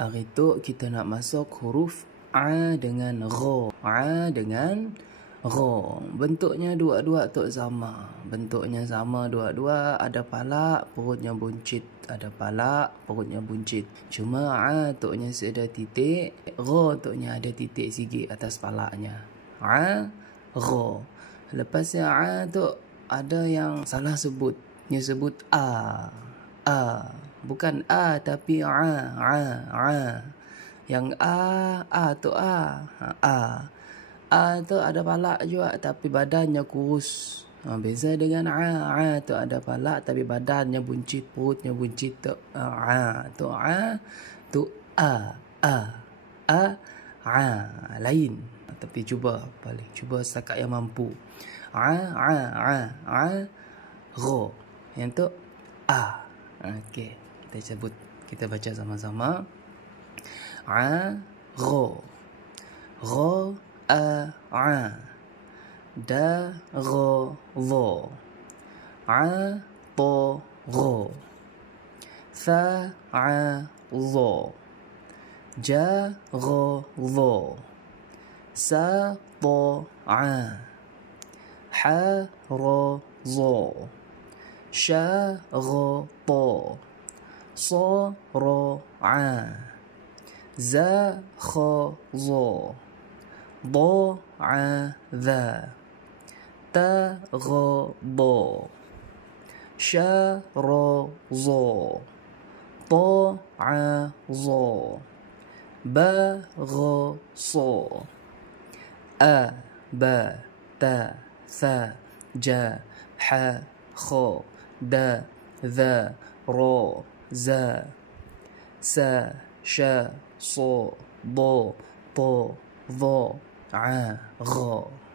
Hari tu kita nak masuk huruf A dengan Ra. A dengan Ra. Bentuknya dua-dua tu sama. Bentuknya sama dua-dua. Ada palak, perutnya buncit. Ada palak, perutnya buncit. Cuma A tu nya ada titik. Ra tu nya ada titik sikit atas palaknya. A, Ra. Lepasnya A tu ada yang salah sebut. Dia sebut A. A. Bukan A tapi A. A. Yang A tu A. A. A tu ada palak juga tapi badannya kurus. Beza dengan A tu ada palak tapi badannya buncit, perutnya buncit tu. A tu A. Tu A. A. Lain. Tapi cuba setakat yang mampu. A. Ra. Yang tu A. Okey, kita baca sama-sama. A, Ra. Ra, A. Da, Ra, Va. A, Ta, Ra. Tha, A, Za. Ja, Ra, Va. Sa, Ta, A. Ha, Ra, Za. Sha, Ra, Ta. Sa, Ra, A. Za, Kha, Za. Da, A, Dha. Ta, Gha, Da. Sha, Ra, Za. Ta, A, Za. Ba, Gha, Sa. A, Ba, Ta, Tha, Ja, Ha, Kha, Da, Dha, Ra, Za. Sa, Sha, Sa, Da, Ta, Dha, A, Gha.